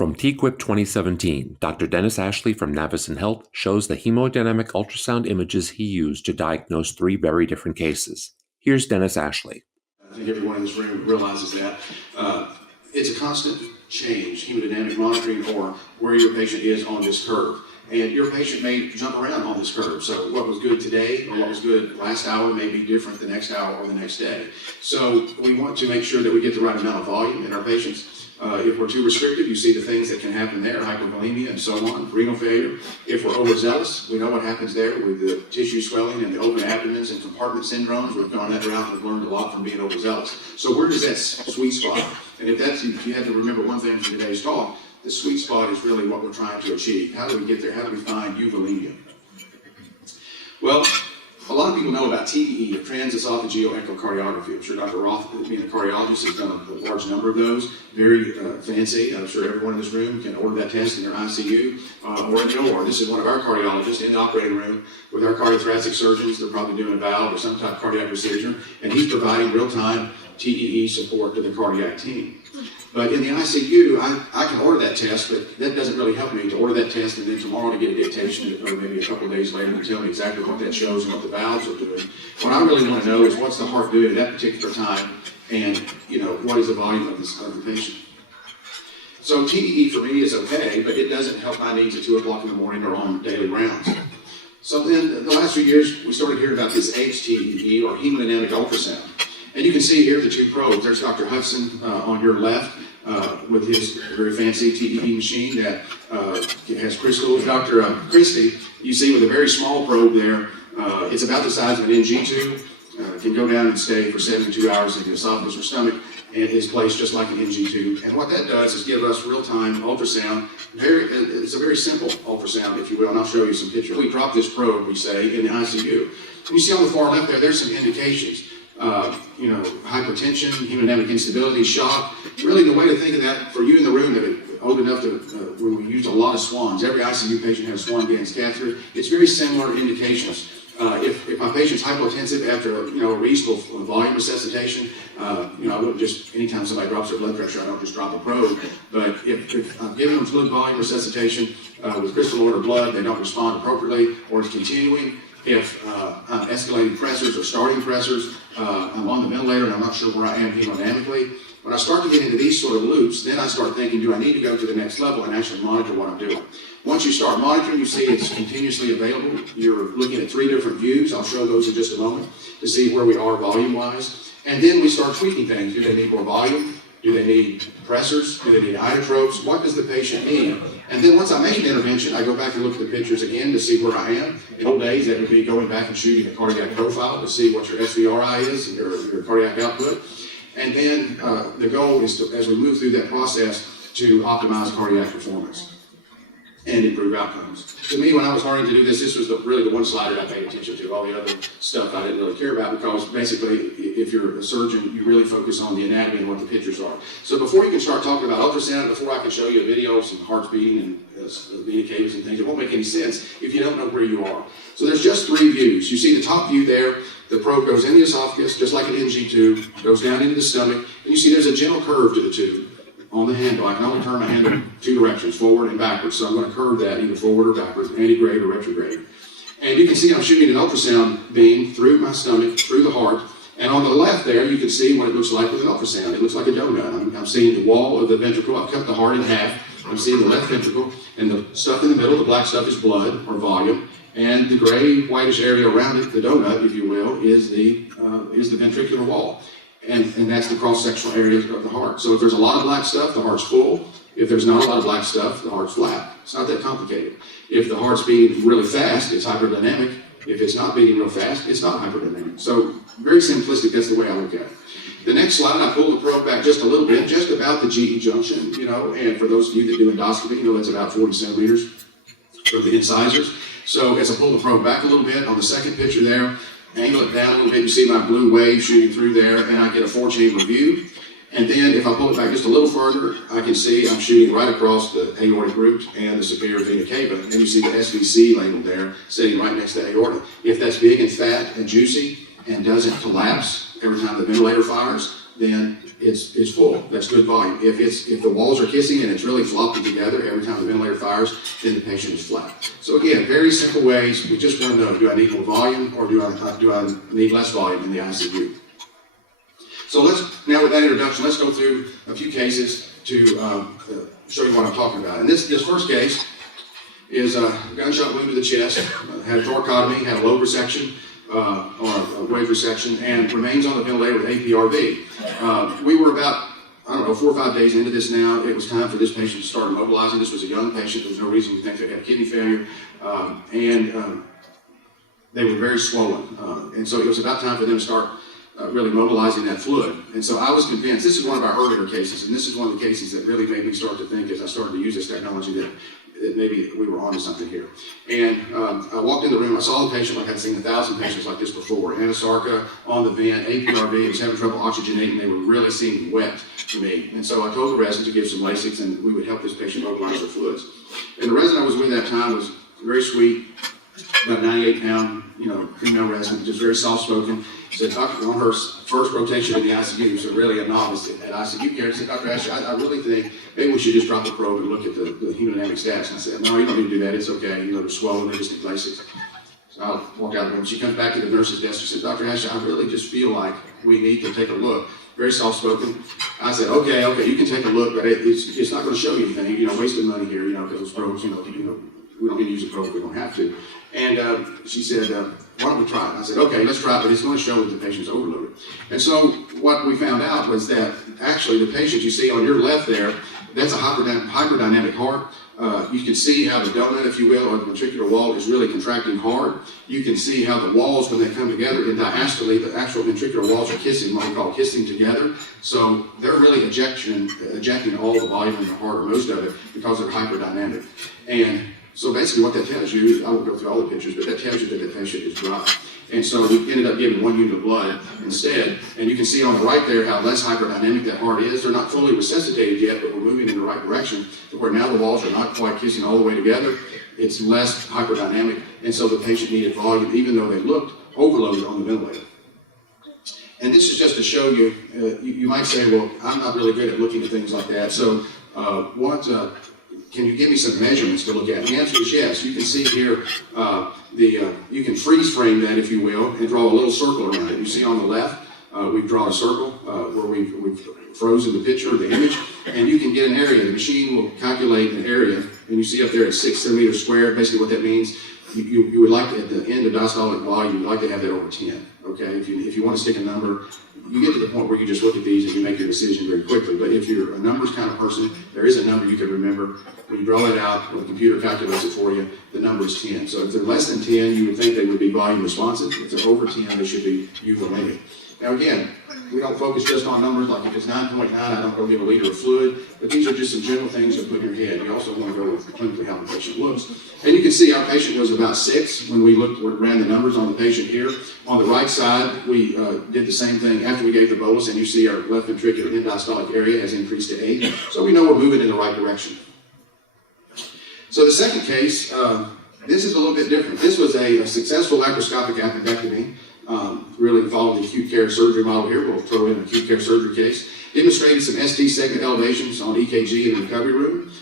From TQIP 2017, Dr. Dennis Ashley from Navicent Health shows the hemodynamic ultrasound images he used to diagnose 3 very different cases. Here's Dennis Ashley. I think everyone in this room realizes that. It's a constant change, hemodynamic monitoring, or where your patient is on this curve. And your patient may jump around on this curve. So what was good today or what was good last hour may be different the next hour or the next day. So we want to make sure that we get the right amount of volume in our patients. If we're too restrictive, you see the things that can happen there, hypervolemia and so on, renal failure. If we're overzealous, we know what happens there with the tissue swelling and the open abdomens and compartment syndromes. We've gone that route and we've learned a lot from being overzealous. So where does that sweet spot? And if you had to remember one thing from today's talk, the sweet spot is really what we're trying to achieve. How do we get there? How do we find euvolemia? Well, a lot of people know about TQIP, or transesophageal echocardiography. I'm sure Dr. Roth, being a cardiologist, has done a large number of those. Very fancy. I'm sure everyone in this room can order that test in their ICU or in the OR. This is one of our cardiologists in the operating room with our cardiothoracic surgeons. They're probably doing a valve or some type of cardiac procedure, and he's providing real-time TQIP support to the cardiac team. But in the ICU, I can order that test, but that doesn't really help me to order that test and then tomorrow to get a dictation, or maybe a couple of days later to tell me exactly what that shows and what the valves are doing. What I really want to know is what's the heart doing at that particular time, and what is the volume of the patient. So TQIP for me is okay, but it doesn't help my needs at 2 o'clock in the morning or on daily rounds. So then the last few years, we started hearing about this hTEE, or hemodynamic ultrasound. And you can see here the 2 probes. There's Dr. Hudson on your left with his very fancy TQIP machine that has crystals. Dr. Christie, you see with a very small probe there, it's about the size of an NG tube. Can go down and stay for 72 hours in the esophagus or stomach, and is placed just like an NG tube. And what that does is give us real-time ultrasound. It's a very simple ultrasound, if you will, and I'll show you some pictures. We drop this probe, we say, in the ICU. And you see on the far left there's some indications. Hypertension, hemodynamic instability, shock. Really, the way to think of that for you in the room that are old enough to, when we used a lot of swans, every ICU patient has a Swan-Ganz catheter. It's very similar indications. If my patient's hypotensive after a reasonable volume resuscitation, I wouldn't just, anytime somebody drops their blood pressure, I don't just drop a probe. But if I'm giving them fluid volume resuscitation with crystal order blood, they don't respond appropriately, or it's continuing. If I'm escalating pressors or starting pressors, I'm on the ventilator and I'm not sure where I am hemodynamically. When I start to get into these sort of loops, then I start thinking, do I need to go to the next level and actually monitor what I'm doing? Once you start monitoring, you see it's continuously available. You're looking at 3 different views. I'll show those in just a moment to see where we are volume-wise. And then we start tweaking things. Do they need more volume? Do they need pressors? Do they need inotropes? What does the patient need? And then once I make an intervention, I go back and look at the pictures again to see where I am. In old days, that would be going back and shooting a cardiac profile to see what your SVRI is, and your cardiac output. And then the goal is to, as we move through that process, to optimize cardiac performance and improve outcomes. To me, when I was learning to do this was really the one slide that I paid attention to. All the other stuff I didn't really care about, because basically, if you're a surgeon, you really focus on the anatomy and what the pictures are. So before you can start talking about ultrasound, before I can show you a video of some hearts beating and indicators and things, it won't make any sense if you don't know where you are. So there's just 3 views. You see the top view there, the probe goes in the esophagus, just like an NG tube, goes down into the stomach, and you see there's a gentle curve to the tube. On the handle, I can only turn my handle 2 directions, forward and backwards, so I'm going to curve that either forward or backwards, antegrade or retrograde. And you can see I'm shooting an ultrasound beam through my stomach, through the heart, and on the left there, you can see what it looks like with an ultrasound. It looks like a donut. I'm seeing the wall of the ventricle. I've cut the heart in half. I'm seeing the left ventricle, and the stuff in the middle, the black stuff, is blood or volume, and the gray, whitish area around it, the donut, if you will, is the ventricular wall. And that's the cross-sectional area of the heart. So if there's a lot of black stuff, the heart's full. If there's not a lot of black stuff, the heart's flat. It's not that complicated. If the heart's beating really fast, it's hyperdynamic. If it's not beating real fast, it's not hyperdynamic. So very simplistic, that's the way I look at it. The next slide, I pull the probe back just a little bit, just about the GE junction, and for those of you that do endoscopy, that's about 40 centimeters from the incisors. So as I pull the probe back a little bit, on the second picture there, angle it down a little bit, you see my blue wave shooting through there, and I get a 4-chamber view. And then if I pull it back just a little further, I can see I'm shooting right across the aortic root and the superior vena cava, and you see the SVC labeled there, sitting right next to the aorta. If that's big and fat and juicy and doesn't collapse every time the ventilator fires, then it's full. That's good volume. If the walls are kissing and it's really floppy together every time the ventilator fires, then the patient is flat. So again, very simple ways. We just want to know, do I need more volume or do I need less volume in the ICU? So now with that introduction, let's go through a few cases to show you what I'm talking about. And this first case is a gunshot wound to the chest, had a thoracotomy, had a lobe resection, or a wave resection, and remains on the ventilator with APRV. We were about, 4 or 5 days into this now. It was time for this patient to start immobilizing. This was a young patient. There was no reason to think they had kidney failure, and they were very swollen. And so it was about time for them to start really mobilizing that fluid. And so I was convinced, this is one of our earlier cases, and this is one of the cases that really made me start to think, as I started to use this technology, that maybe we were onto something here. And I walked in the room, I saw the patient like I'd seen 1,000 patients like this before. Anasarca on the vent, APRV, was having trouble oxygenating, they were really seeming wet to me. And so I told the resident to give some Lasix and we would help this patient mobilize their fluids. And the resident I was with that time was very sweet, about 98-pound, female resident, just very soft-spoken. Said, on her first rotation in the ICU, so really a novice at ICU care, said, Dr. Ashley, I really think maybe we should just drop the probe and look at the hemodynamic status. And I said, no, you don't need to do that. It's okay. They're swollen. They just need Lasix. So I walk out of the room. She comes back to the nurse's desk. She said, Dr. Ashley, I really just feel like we need to take a look. Very soft-spoken. I said, okay, you can take a look, but it's not going to show you anything. Wasting money here, because those probes, we don't need to use a probe if we don't have to. And she said, why don't we try it? I said, okay, let's try it, but it's going to show that the patient's overloaded. And so what we found out was that actually the patient you see on your left there, that's a hyperdynamic heart. You can see how the donut, if you will, or the ventricular wall is really contracting hard. You can see how the walls, when they come together in diastole, the actual ventricular walls are kissing, what we call kissing together. So they're really ejecting all the volume in the heart, or most of it, because they're hyperdynamic. And so basically what that tells you, I won't go through all the pictures, but that tells you that the patient is dry. And so we ended up giving 1 unit of blood instead. And you can see on the right there how less hyperdynamic that heart is. They're not fully resuscitated yet, but we're moving in the right direction to where now the walls are not quite kissing all the way together. It's less hyperdynamic. And so the patient needed volume, even though they looked overloaded on the ventilator. And this is just to show you, you might say, well, I'm not really good at looking at things like that. So can you give me some measurements to look at? The answer is yes. You can see here, you can freeze frame that, if you will, and draw a little circle around it. You see on the left, we've drawn a circle where we've frozen the picture, the image, and you can get an area. The machine will calculate an area, and you see up there it's 6 centimeters squared. Basically what that means, you would like, at the end of diastolic volume, you'd like to have that over 10. Okay, if you want to stick a number, you get to the point where you just look at these and you make your decision very quickly. But if you're a numbers kind of person, there is a number you can remember. When you draw it out, when the computer calculates it for you, the number is 10. So if they're less than 10, you would think they would be volume responsive. If they're over 10, they should be euthymic. Now again, we don't focus just on numbers, like if it's 9.9, I don't go give a liter of fluid, but these are just some general things to put in your head. You also want to go with clinically how the patient looks. And you can see our patient was about 6 when we ran the numbers on the patient here. On the right side, we did the same thing after we gave the bolus, and you see our left ventricular end diastolic area has increased to 8. So we know we're moving in the right direction. So the second case, this is a little bit different. This was a successful laparoscopic appendectomy, really following the acute care surgery model here. We'll throw in an acute care surgery case. Demonstrated some ST segment elevations on EKG in the recovery room,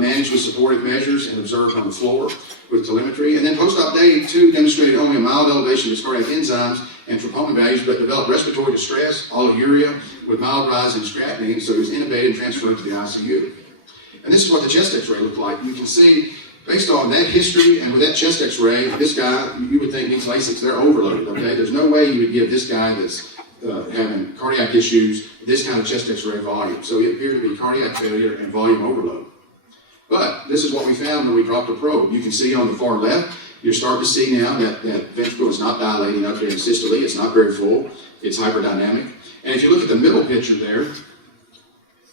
managed with supportive measures and observed on the floor with telemetry. And then post-op day 2 demonstrated only a mild elevation of cardiac enzymes and troponin values, but developed respiratory distress, oliguria, with mild rise in creatinine, so he was intubated and transferred to the ICU. And this is what the chest x-ray looked like. You can see, based on that history and with that chest x-ray, this guy, you would think needs Lasix. They're overloaded, okay? There's no way you would give this guy that's having cardiac issues this kind of chest x-ray volume. So it appeared to be cardiac failure and volume overload. But this is what we found when we dropped the probe. You can see on the far left, you're starting to see now that ventricle is not dilating up there in systole. It's not very full. It's hyperdynamic. And if you look at the middle picture there, if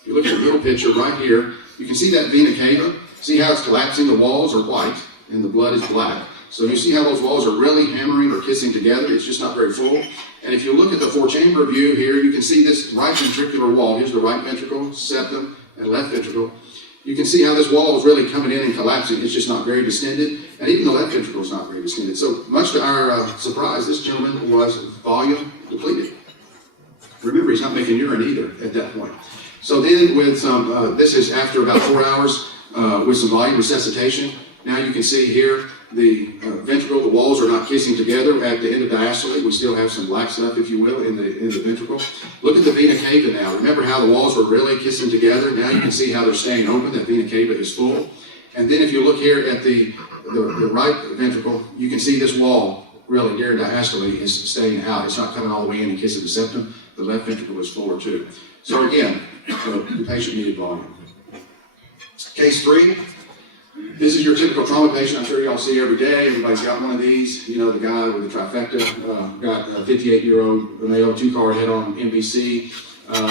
you look at the middle picture right here, you can see that vena cava. See how it's collapsing? The walls are white and the blood is black. So you see how those walls are really hammering or kissing together. It's just not very full. And if you look at the 4-chamber view here, you can see this right ventricular wall. Here's the right ventricle, septum, and left ventricle. You can see how this wall is really coming in and collapsing. It's just not very distended. And even the left ventricle is not very distended. So much to our surprise, this gentleman was volume depleted. Remember, he's not making urine either at that point. So then with some, this is after about 4 hours with some volume resuscitation. Now you can see here the ventricle, the walls are not kissing together at the end of diastole. We still have some black stuff, if you will, in the ventricle. Look at the vena cava now. Remember how the walls were really kissing together? Now you can see how they're staying open. That vena cava is full. And then if you look here at the right ventricle, you can see this wall really during diastole is staying out. It's not coming all the way in and kissing the septum. The left ventricle is fuller too. So again, the patient needed volume. Case 3. This is your typical trauma patient. I'm sure y'all see every day. Everybody's got one of these. You know, the guy with the trifecta, got a 58-year-old male, 2-card head-on MVC,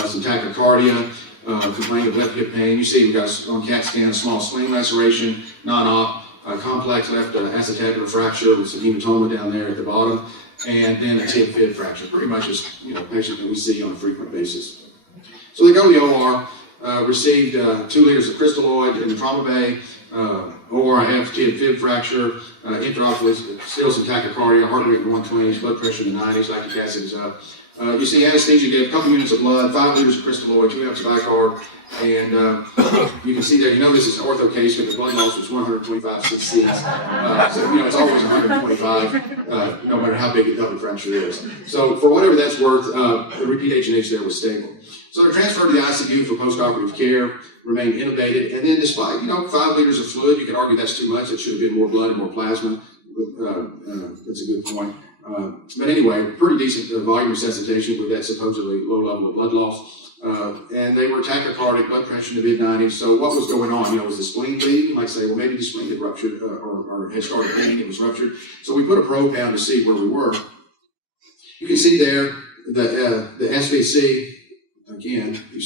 some tachycardia, complaint of left hip pain. You see we got on CAT scan a small sling laceration, non-op, complex left acetabular fracture with some hematoma down there at the bottom, and then a tib-fib fracture. Pretty much just, you know, patient that we see on a frequent basis. So they go to the OR, received 2 liters of crystalloid in the trauma bay, OR have tib-fib fracture, intraoperatively still some tachycardia, heart rate in the 120s, blood pressure in the 90s, lactic acid is up. You see anesthesia, gave a couple units of blood, 5 liters of crystalloid, 2 ounces of bicarb, and you can see there, you know this is an ortho case because the blood loss was 125 cc's. So, you know, it's always 125, no matter how big a double fracture is. So for whatever that's worth, the repeat H&H there was stable. So they're transferred to the ICU for postoperative care, remained intubated, and then despite, you know, 5 liters of fluid, you could argue that's too much. It should have been more blood and more plasma. That's a good point. But anyway, pretty decent volume resuscitation with that supposedly low level of blood loss. And they were tachycardic, blood pressure in the mid-90s. So what was going on? You know, was the spleen bleeding? You might say, well, maybe the spleen had ruptured or had started bleeding, it was ruptured. So we put a probe down to see where we were. You can see there the SVC. Again, you'll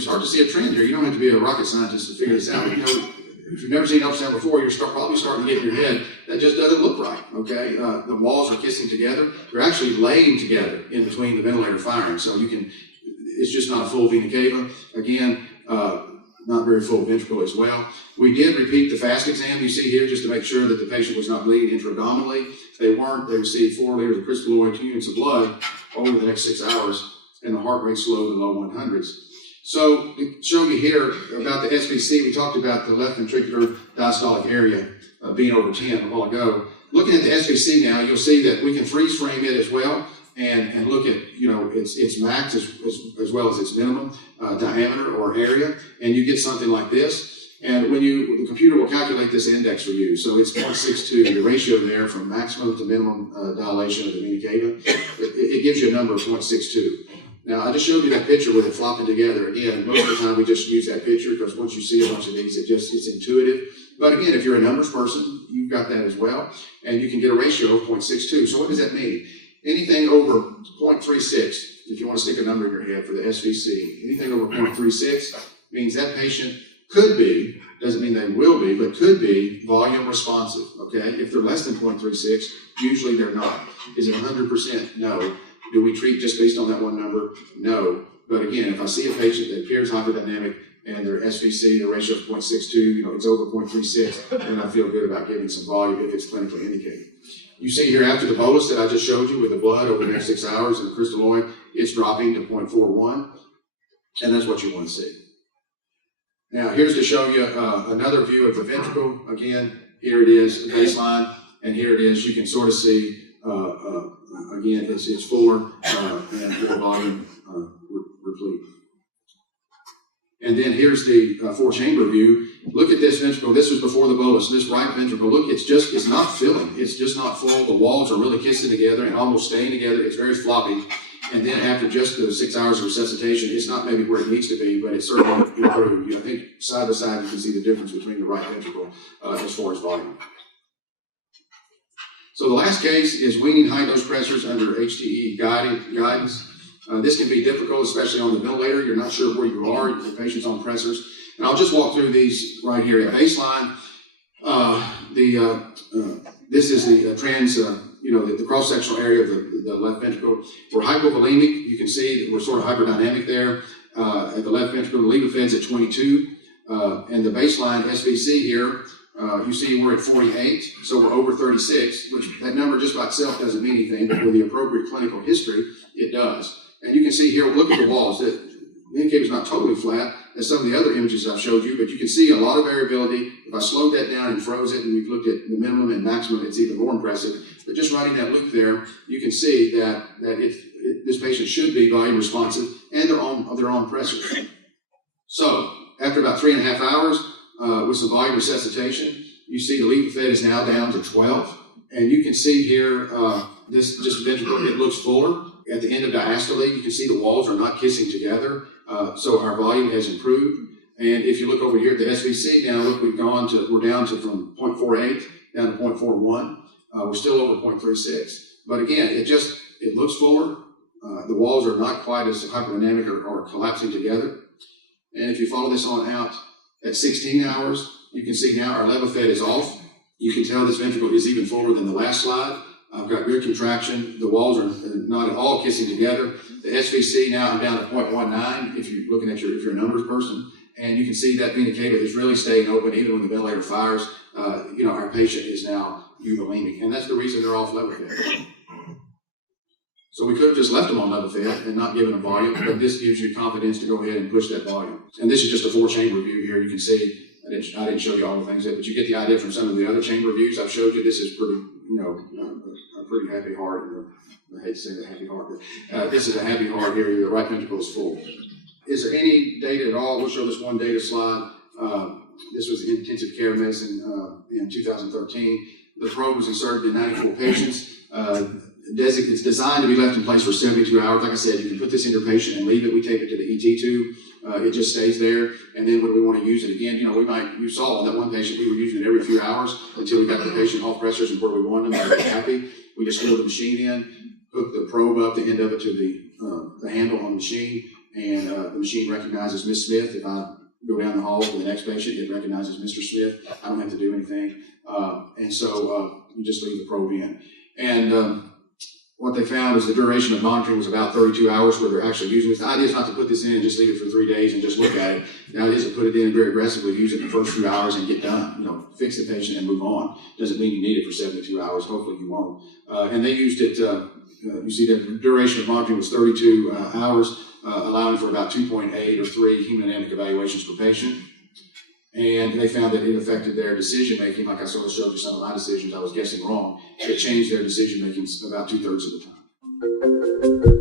start to see a trend here. You don't have to be a rocket scientist to figure this out. You know, if you've never seen ultrasound before, you're probably starting to get in your head, that just doesn't look right, okay? The walls are kissing together. They're actually laying together in between the ventilator firing. So it's just not a full vena cava. Again, not very full ventricle as well. We did repeat the fast exam you see here just to make sure that the patient was not bleeding intra-abdominally. They weren't. They received 4 liters of crystalloid, 2 units of blood over the next 6 hours, and the heart rate slowed to low 100s. So to show you here about the SVC, we talked about the left ventricular diastolic area being over 10 a while ago. Looking at the SVC now, you'll see that we can freeze frame it as well and look at, you know, its max as well as its minimum diameter or area, and you get something like this. And the computer will calculate this index for you. So it's 0.62, the ratio there from maximum to minimum dilation of the vena cava. It gives you a number of 0.62. Now, I just showed you that picture with it flopping together. Again, most of the time we just use that picture because once you see a bunch of these, it's intuitive. But again, if you're a numbers person, you've got that as well. And you can get a ratio of 0.62. So what does that mean? Anything over 0.36, if you want to stick a number in your head for the SVC, anything over 0.36 means that patient could be, doesn't mean they will be, but could be volume responsive, okay? If they're less than 0.36, usually they're not. Is it 100%? No. Do we treat just based on that one number? No. But again, if I see a patient that appears hyperdynamic and their SVC, the ratio of 0.62, you know, it's over 0.36, then I feel good about giving some volume if it's clinically indicated. You see here after the bolus that I just showed you with the blood over the next 6 hours and the crystalloid, it's dropping to 0.41, and that's what you want to see. Now, here's to show you another view of the ventricle. Again, here it is, baseline, and here it is. You can sort of see, again, it's fuller and more volume replete. And then here's the 4-chamber view. Look at this ventricle. This was before the bolus. This right ventricle, look, it's not filling. It's just not full. The walls are really kissing together and almost staying together. It's very floppy. And then after just the 6 hours of resuscitation, it's not maybe where it needs to be, but it's certainly improved. You know, I think side by side you can see the difference between the right ventricle as far as volume. So the last case is weaning high-dose pressors under hTEE guidance. This can be difficult, especially on the ventilator. You're not sure where you are. The patient's on pressors. And I'll just walk through these right here. At baseline, this is the the cross-sectional area of the left ventricle. We're hypovolemic. You can see that we're sort of hyperdynamic there. At the left ventricle, the levofed's at 22. And the baseline SVC here, you see we're at 48, so we're over 36, which that number just by itself doesn't mean anything, but with the appropriate clinical history, it does. And you can see here, look at the walls. The indicator is not totally flat, as some of the other images I've showed you, but you can see a lot of variability. If I slowed that down and froze it, and we've looked at the minimum and maximum, it's even more impressive. But just running that loop there, you can see that this patient should be volume responsive, and they're on pressors. So after about 3.5 hours, with some volume resuscitation, you see the levotheta is now down to 12. And you can see here, this ventricle, it looks fuller. At the end of diastole, you can see the walls are not kissing together. So our volume has improved. And if you look over here at the SVC now, look, we're down to from 0.48 down to 0.41. We're still over 0.36. But again, it looks fuller. The walls are not quite as hyperdynamic or collapsing together. And if you follow this on out at 16 hours, you can see now our levotheta is off. You can tell this ventricle is even fuller than the last slide. I've got good contraction. The walls are not at all kissing together. The SVC now I'm down to 0.19 if you're looking at if you're a numbers person. And you can see that vena cava is really staying open even when the ventilator fires. Our patient is now euvolemic. And that's the reason they're off levotheta. So we could have just left them on levotheta and not given them volume, but this gives you confidence to go ahead and push that volume. And this is just a 4-chamber view here. You can see, I didn't show you all the things, but you get the idea from some of the other chamber views I've showed you. This is pretty, a pretty happy heart. I hate to say the happy heart, but this is a happy heart here. The right ventricle is full. Is there any data at all? We'll show this one data slide. This was intensive care medicine in 2013. The probe was inserted in 94 patients. It's designed to be left in place for 72 hours. Like I said, you can put this in your patient and leave it. We tape it to the ET tube. It just stays there. And then when we want to use it again, you saw on that one patient, we were using it every few hours until we got the patient off pressors and where we wanted them. They were happy. We just screwed the machine in, hook the probe up, the end of it to the handle on the machine, and the machine recognizes Miss Smith. If I go down the hall to the next patient, it recognizes Mr. Smith. I don't have to do anything. And so you just leave the probe in. And what they found is the duration of monitoring was about 32 hours where they're actually using it. The idea is not to put this in and just leave it for 3 days and just look at it. The idea is to put it in very aggressively, use it in the first few hours and get done. Fix the patient and move on. Doesn't mean you need it for 72 hours. Hopefully you won't. And they used it, you see the duration of monitoring was 32 hours, allowing for about 2.8 or 3 hemodynamic evaluations per patient. And they found that it affected their decision-making. Like I sort of showed you some of my decisions, I was guessing wrong. It changed their decision-making about 2/3 of the time.